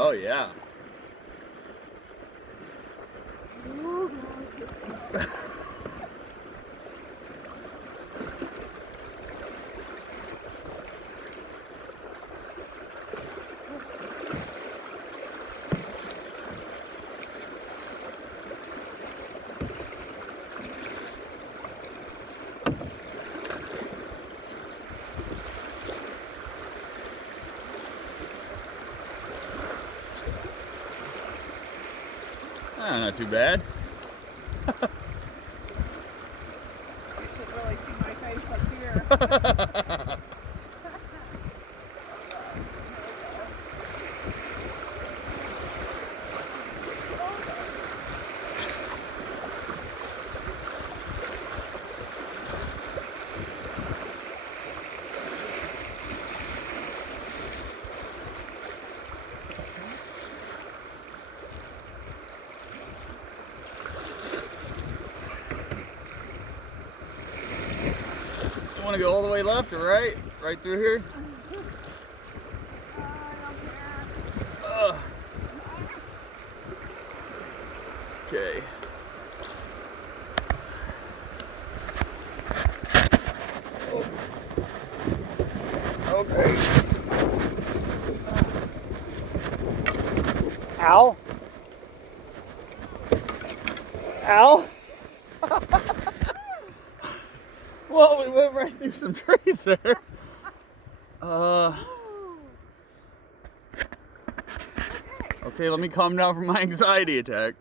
Oh yeah. Not too bad. You should really see my face up here. You want to go all the way left or right? Right through here? Okay. Oh. Okay. Ow. Ow. Well, we went right through some trees there. Okay, let me calm down from my anxiety attack.